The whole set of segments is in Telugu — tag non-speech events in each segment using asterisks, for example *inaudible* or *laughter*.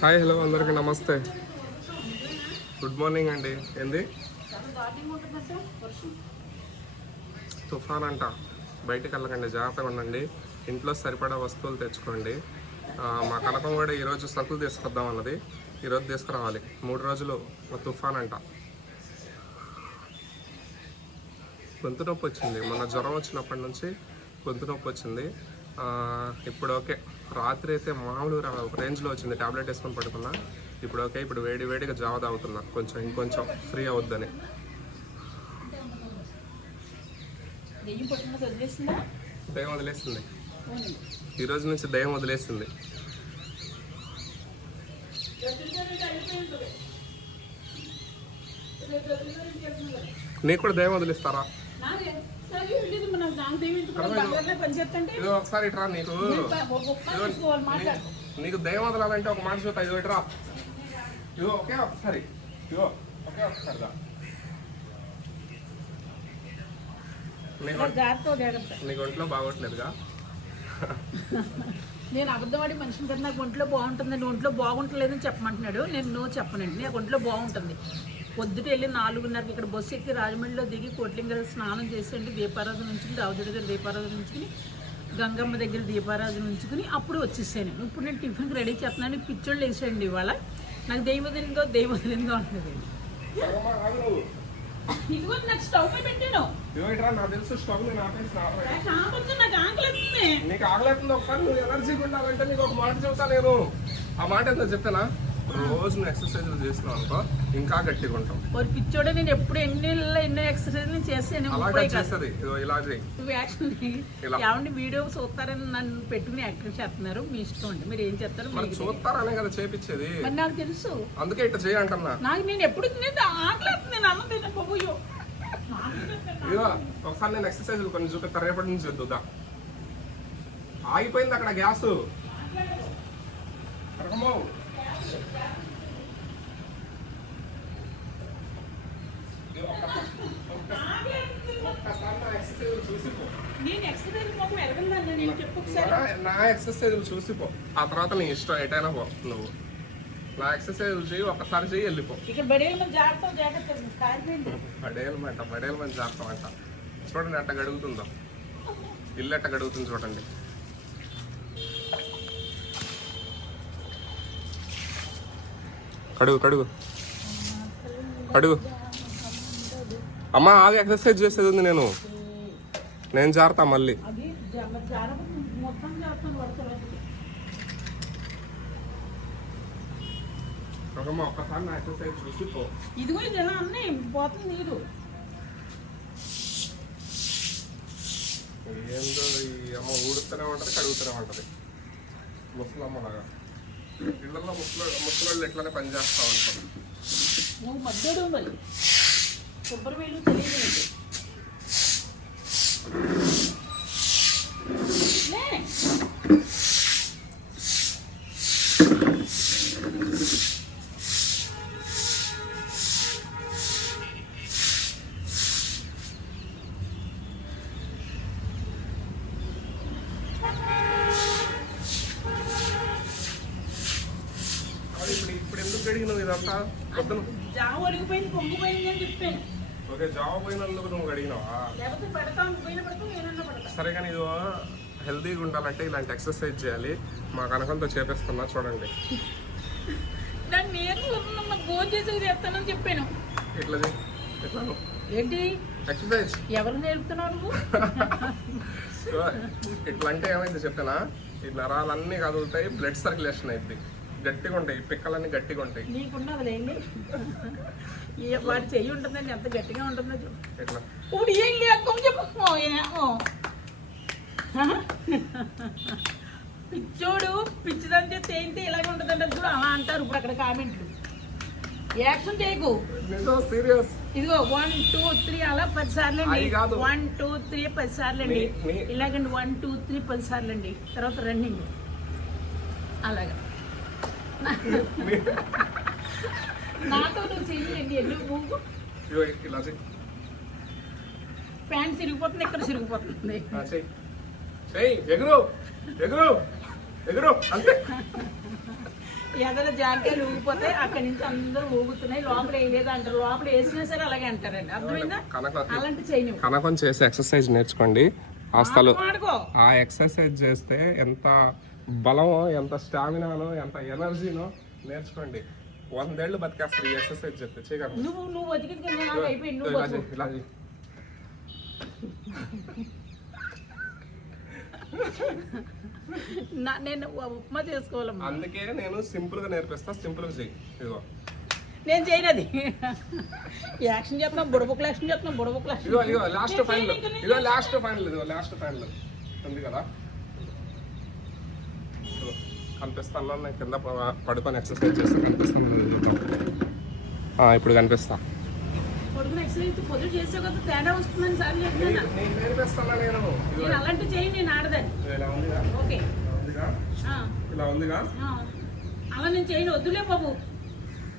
హాయ్ హలో అందరికీ నమస్తే. గుడ్ మార్నింగ్ అండి. ఏంది? తుఫాన్ అంట బయటికి వెళ్ళకండి జాగ్రత్తగా ఉండండి. ఇంట్లో సరిపడా వస్తువులు తెచ్చుకోండి. మా కనకం కూడా ఈరోజు సరుకులు తీసుకొద్దాం అన్నది. ఈరోజు తీసుకురావాలి. మూడు రోజులు తుఫాన్ అంట గొంతు నొప్పి వచ్చింది. మొన్న జ్వరం వచ్చినప్పటి నుంచి గొంతు నొప్పి వచ్చింది. ఇప్పుడు ఓకే. రాత్రి అయితే మామూలు రేంజ్లో వచ్చింది. టాబ్లెట్ వేసుకొని పడుకున్నా. ఇప్పుడు ఓకే ఇప్పుడు వేడి వేడిగా జావ తాగుతున్నా. కొంచెం ఇంకొంచెం ఫ్రీ అవుద్దని. దయ్యం వదిలేస్తుంది పోనీ. ఈ రోజు నుంచి దయ్యం వదిలేస్తుంది నీకు కూడా దయ్యం వదిలిస్తారా? ఒకసారి ఇట్రా నీకు. నీకు దయ్యం వదలాలంటే ఒక మాట చూస్తా ఇదో ఇట్రా ఇదో ఒకే ఒకసారి. ఇదో ఒకే ఒకసారి నీకు ఒంట్లో బాగోట్లేదుగా? *laughs* నేను అబద్ధమాడి మనిషిని కదా నాకు ఒంట్లో బాగుంటుందండి ఒంట్లో బాగుంటలేదని చెప్పమంటున్నాడు. నేను నో చెప్పనండి. నాకు ఒంట్లో బాగుంటుంది. పొద్దుట వెళ్ళి నాలుగున్నరకి ఇక్కడ బస్సు ఎక్కి రాజమండ్రిలో దిగి కోట్లింగ స్నానం చేసేయండి దీపారాధన ఉంచుకుని రావుజ దగ్గర దీపారాధన ఉంచుకుని గంగమ్మ దగ్గర దీపారాధన ఉంచుకుని అప్పుడు వచ్చేసాను. ఇప్పుడు నేను టిఫిన్కి రెడీ చేస్తున్నాను. పిచ్చోళ్ళు వేసేయండి ఇవాళ. నాకు దెయ్యం వదిలిందో దెయ్యం వదిలిందో అంటుంది ఇదిగో నాకు స్టవ్ పెట్టాను? నాకు తెలుసు స్టవ్ నేను నాకు ఆపొద్దు, నాకు ఆకలిస్తుంది నీకు ఆగలేకుండా ఒకసారి నువ్వు ఎనర్జీగా ఉండాలంటే నీకు ఒక మాట చెబుతా నేను. ఆ మాట ఏంటో చెప్తానా? రోజు నువ్వు ఎక్సర్సైజ్ చేసినావు అనుకో. ఇంకా గట్టిగా ఉంటావు మరి పిచ్చోడే నేను ఎప్పుడు ఎన్ని ఎన్నో ఎక్సర్సైజ్ చేసాను అలాగే చేస్తుంది. ఇలా. ఏమండి వీడియో చూస్తారని నన్ను పెట్టుకుని యాక్టింగ్ చేస్తున్నారు. మీ ఇష్టం అండి. మీరు ఏం చేస్తారో? మరి చూస్తారనే కదా చేపించేది. మరి నాకు తెలుసు. అందుకే ఇట్లా చేయంటన్నా నాకు నేను ఎప్పుడు నేను ఆకలేదు నేను అన్నం తిన్న ఒకసారి నేను ఎక్సర్సైజ్ కొన్ని చూపిస్తా. రేపటి నుంచి వద్దుదా ఆగిపోయింది అక్కడ గ్యాస్. రకమో ఒక్కసారి నా ఎక్సర్సైజ్ చూసిపో నేను ఎక్సర్సైజ్ మొక్క ఎరగండి నేను చెప్పు ఒకసారి నా- నా ఎక్సర్సైజ్ చూసిపో ఆ తర్వాత నీ ఇష్టం ఎటైనా పో నువ్వు. నా ఎక్సర్సైజ్ చేయి ఒక్కసారి చేయి వెళ్ళిపో. ఇక్కడ బడే జాగ్రత్త చేస్తామంట చూడండి అట్ట గడుగుతుందో. ఇల్లు ఎట్ట గడుగుతుంది చూడండి. కడుగు కడుగు. కడుగు. అమ్మా ఆగి ఎక్సర్సైజ్ చేసేది ఉంది నేను. నేను జారుతా మళ్ళీ. ఒక్కసారి నా ఎక్సర్సైజ్ చూసి పో. ఇదిగో అన్నీ పోతుంది నీరు ఏందో ఈ అమ్మ ఊడుతూనే ఉంటది కడుగుతూనే ఉంటది. ముసలమ్మలాగా. ఇళ్ళల్లో ముసలి ముసలోళ్ళు ఎట్లనే పని చేస్తా ఉంటారు. నువ్వు మద్దడు మరి. కొబ్బరి వేలు తెలియదు ఇప్పుడు ఇప్పుడు ఎందుకు గడిగినావు ఇదంతా పొద్దున జావ ఒలిగిపోయింది పొంగిపోయింది అని చెప్పాను ఓకే జాబ్ పోయినందుకు నువ్వు పెడతా సరే కానీ ఇది హెల్తీగా ఉండాలంటే ఇలాంటి ఎక్సర్సైజ్ చేయాలి. మా కనకంతో చేపిస్తున్నా చూడండి. చేస్తానని చెప్పాను. ఇట్లా ఏంటి? ఎక్సర్సైజ్ ఎవరు నేర్పుతున్నావు నువ్వు? *laughs* ఇట్లా అంటే ఏమైంది చెప్పానా? ఈ నరాలన్నీ కదులుతాయి బ్లడ్ సర్క్యులేషన్ అయింది గట్టిగా ఉంటాయి పిక్కలన్నీ గట్టిగా ఉంటాయి ఏ వాడు చెయ్యి ఉంటుందండి ఎంత గట్టిగా ఉంటుందో ఇట్లా ఇప్పుడు ఏం లేకుండా చెప్పు? పిచ్చోడు పిచ్చిదని చేస్తే ఏంటి ఇలాగే ఉంటుందంటే చూడు అలా అంటారు ఇప్పుడు అక్కడ కామెంట్లు. యాక్షన్ చేయకు. సీరియస్. ఇదిగో వన్ టూ త్రీ అలా పది సార్లు అండి. వన్ టూ త్రీ పది సార్లు అండి ఇలాగండి వన్ టూ త్రీ పది సార్లు అండి తర్వాత రన్నింగ్. అలాగా. నాతో నువ్వు చెయ్యండి ఎల్లు మూగు? ఇలా చెయ్యి. ప్యాంట్ చిరిగిపోతుంది ఇక్కడ చిరిగిపోతుంది ఆ, చెయ్యి. చెయ్యి ఎగురు ఎగురు ఎగురు అంతే. ఎదల జాంకాయలు ఊగిపోతే అక్కడి నుంచి అందరూ ఊగుతున్నాయి. లోపల వేయలేదు అంటారు. లోపల వేసినా సరే అలాగే అంటారండి. అర్థమైందా? కనక అలాంటి చేయను కనకం చేసి ఎక్సర్సైజ్ నేర్చుకోండి. ఆ స్థలం ఆ ఎక్సర్సైజ్ చేస్తే ఎంత బలమో ఎంత స్టామినానో ఎంత ఎనర్జీనో నేర్చుకోండి. వందేళ్ళు బతికేస్తారు ఈ ఎక్సర్సైజ్ చెప్తే. చేయగలరు నువ్వు నువ్వు బతికింది ఇలా బతుకు. చేయి, ఇలా చేయి. నా- నేను ఉప్మా చేసుకోవాలమ్మా. అందుకే నేను సింపుల్గా నేర్పిస్తా సింపుల్గా చెయ్యి. ఇదిగో. నేను చేయను అది యాక్షన్ చేస్తున్నాం బుడబుక్ యాక్షన్ చేస్తున్నాం బుడబుక్ యాక్షన్ ఇదిగో ఇదిగో లాస్ట్ ఫైనల్ ఇదిగో లాస్ట్ ఫైనల్ ఇదిగో లాస్ట్ ఫైనల్ ఉంది కదా? కనిపిస్తాను నేను కింద పడుకొని ఎక్సర్సైజ్ చేస్తే కనిపిస్తాను చూద్దాం. ఇప్పుడు కనిపిస్తా. ఇలా ఉందిగా. అలా నేను చేయను వద్దులే బాబు.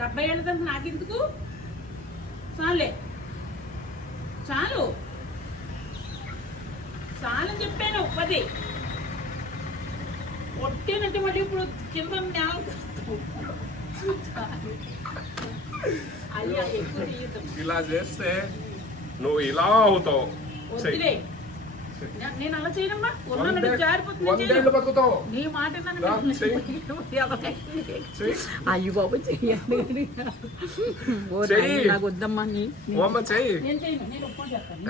డెబ్బై ఏళ్ళ తర్వాత నాకెందుకు? చాలే. చాలు. చాలని చెప్పాను పది. కొట్టేనంటే మళ్ళీ ఇప్పుడు కింద తీయద్దు ఇలా చేస్తే నువ్వు ఇలా అవుతావు. నేను అలా చేయనమ్మా. జారిపోతుంది. బతుకుతావు. నీ మాట అయ్యి బాబు చెయ్యండి నాకు వద్దమ్మా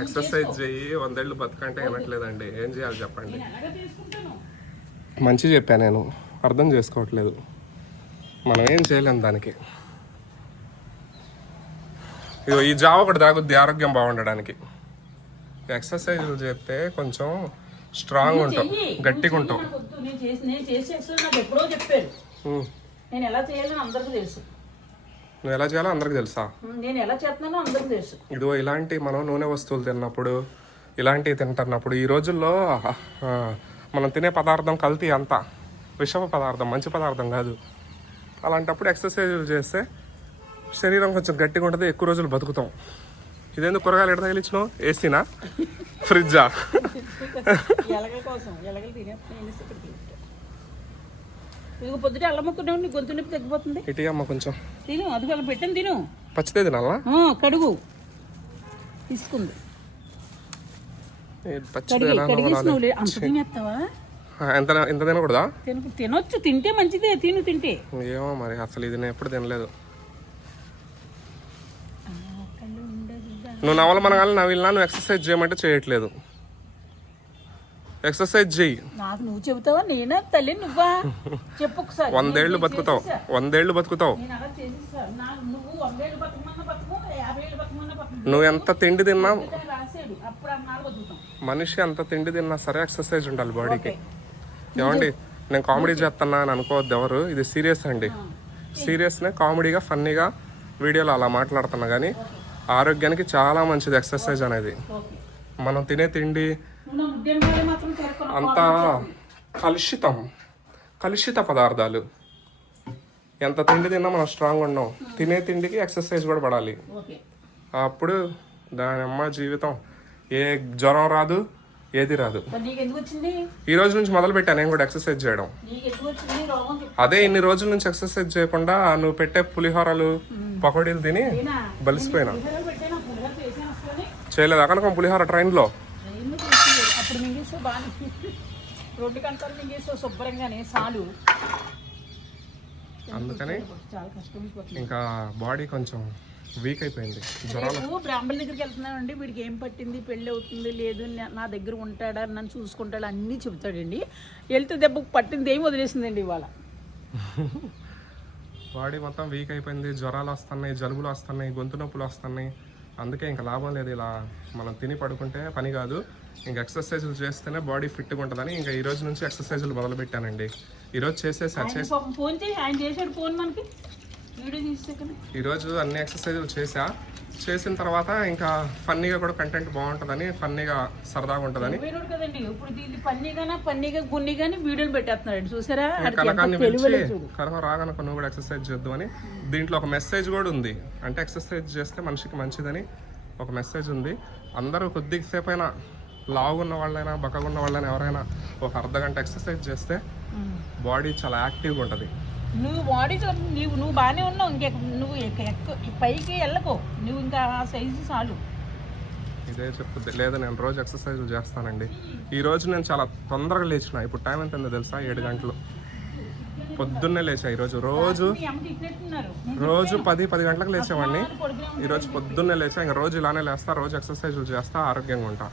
ఎక్సర్సైజ్. చెయ్యి. వందేళ్ళు బతకంటే వినట్లేదండి. ఏం చేయాలి చెప్పండి. మంచి చెప్పా నేను. అర్థం చేసుకోవట్లేదు. మనం ఏం చేయలేం దానికి. ఇగో ఈ జావ ఒకటి తాగుద్ది ఆరోగ్యం బాగుండడానికి. ఎక్సర్సైజ్ చేస్తే కొంచెం స్ట్రాంగ్ ఉంటాం. గట్టిగా ఉంటాం. నేను ఎలా అందరికీ తెలుసు. నువ్వు ఎలా చేయాలో అందరికి తెలుసా? నేను ఎలా చేస్తున్నానో అందరికీ తెలుసు. ఇదిగో ఇలాంటి మనం నూనె వస్తువులు తిన్నప్పుడు ఇలాంటివి తింటున్నప్పుడు ఈ రోజుల్లో మనం తినే పదార్థం కల్తీ అంతా. విషమ పదార్థం మంచి పదార్థం కాదు. అలాంటప్పుడు ఎక్సర్సైజ్ చేస్తే శరీరం కొంచెం గట్టిగా ఉంటుంది ఎక్కువ రోజులు బతుకుతాం. ఇదేందుకు కూరగాయలు ఎడ తగిలించినావు ఏసీనా? ఫ్రిడ్జా? ఇదిగో పొద్దుట అల్లం ముక్కనే నీ గొంతు నొప్పి తగ్గిపోతుంది. ఇటీ అమ్మ కొంచెం. తిను అది అలా పెట్టాను తిను. పచ్చిదే తినాలా? కడుగు. తీసుకుంది ఏ పచ్చిదే కడిగి ఎలా కడిగేసి నవలాలి? నువ్వు లే- అంత తినేస్తావా ఆ, ఎంత ఎంత తినకూడదా? తిన తినొచ్చు తింటే మంచిదే తిను తింటే. ఏమో మరి అసలు ఇది నేను ఎప్పుడు తినలేదు. నువ్వు నవల మనగాలి నవ్వినా నువ్వు ఎక్సర్సైజ్ చేయమంటే చేయట్లేదు. ఎక్సర్సైజ్ చెయ్యి. నాకు నువ్వు చెబుతావా? నేనా? తల్లి నువ్వా? చెప్పు ఒకసారి. వందేళ్ళు బతుకుతావు. వందేళ్ళు బతుకుతావు. నువ్వు ఎంత తిండి తిన్నా మనిషి ఎంత తిండి తిన్నా సరే ఎక్సర్సైజ్ ఉండాలి బాడీకి ఏమండి నేను కామెడీ చేస్తున్నా అని అనుకోవద్దు ఎవరు? ఇది సీరియస్ అండి. సీరియస్నే కామెడీగా ఫన్నీగా వీడియోలో అలా మాట్లాడుతున్నా కానీ ఆరోగ్యానికి చాలా మంచిది ఎక్సర్సైజ్ అనేది. మనం తినే తిండి అంతా కలుషితం. కలుషిత పదార్థాలు. ఎంత తిండి తిన్నా మనం స్ట్రాంగ్ ఉన్నాం. తినే తిండికి ఎక్సర్సైజ్ కూడా పడాలి. అప్పుడు దాని అమ్మ జీవితం ఏ జ్వరం రాదు ఏది రాదు. ఈ రోజు నుంచి మొదలు పెట్టాను నేను కూడా ఎక్సర్సైజ్ చేయడం. అదే ఇన్ని రోజుల నుంచి ఎక్సర్సైజ్ చేయకుండా నువ్వు పెట్టే పులిహోరలు పకోడీలు తిని? బలిసిపోయినా. చేయలేదు? అక్కడ పులిహోర ట్రైన్లో. రోడ్డు కంటారు శుభ్రంగానే అందుకని ఇంకా బాడీ కొంచెం వీక్ అయిపోయింది. బ్రాహ్మణుల దగ్గరికి వెళ్తున్నానండి. వీడికి ఏం పట్టింది? పెళ్ళి అవుతుంది లేదు నా- దగ్గర ఉంటాడా నన్ను చూసుకుంటాడా అన్నీ చెబుతాడండి వెళ్తే దెబ్బ పట్టింది ఏం వదిలేసిందండి ఇవాళ? *laughs* బాడీ మొత్తం వీక్ అయిపోయింది. జ్వరాలు వస్తున్నాయి జలుబులు వస్తున్నాయి గొంతు నొప్పులు వస్తున్నాయి. అందుకే ఇంకా లాభం లేదు ఇలా. మనం తిని పడుకుంటే పని కాదు. ఇంకా ఎక్సర్సైజులు చేస్తేనే బాడీ ఫిట్గా ఉంటుందని ఇంకా ఈ రోజు నుంచి ఎక్సర్సైజులు మొదలు పెట్టానండి ఈరోజు చేసేసా ఫోన్ చేసి ఆయన చేశాడు ఫోన్ మనకి. ఈరోజు అన్ని ఎక్సర్సైజులు చేసా చేసిన తర్వాత ఇంకా ఫన్నీగా కూడా కంటెంట్ బాగుంటుందని ఫన్నీగా సరదాగా ఉంటుందని. కదండి. ఇప్పుడు దీన్ని వీడియోలు చూసారా? కనకాన్ని కనక రాగనక నువ్వు కూడా ఎక్సర్సైజ్ చేద్దామని దీంట్లో ఒక మెసేజ్ కూడా ఉంది. అంటే ఎక్సర్సైజ్ చేస్తే మనిషికి మంచిదని ఒక మెసేజ్ ఉంది. అందరూ కొద్దిసేపు అయినా లావు ఉన్న వాళ్ళైనా బక్కగా ఉన్న వాళ్ళైనా ఎవరైనా ఒక అర్ధ గంట ఎక్సర్సైజ్ చేస్తే బాడీ చాలా యాక్టివ్గా ఉంటుంది. నువ్వు బాడీ నువ్వు నువ్వు బాగానే ఉన్నావు ఇంకెక్క నువ్వు ఎక్క ఎక్కు పైకి వెళ్ళకు. నువ్వు ఇంకా ఆ సైజు చాలు. ఇదే చెప్పుద్ది లేదా నేను రోజు ఎక్సర్సైజ్ చేస్తానండి. ఈ రోజు నేను చాలా తొందరగా లేచిన. ఇప్పుడు టైం ఎంత తెలుసా? ఏడు గంటలు. పొద్దున్నే లేచా ఈరోజు. రోజు రోజు పది పది గంటలకు లేచేవాడిని. ఈరోజు పొద్దున్నే లేచా ఇంకా రోజు ఇలానే లేస్తా రోజు ఎక్సర్సైజ్ చేస్తా ఆరోగ్యంగా ఉంటా.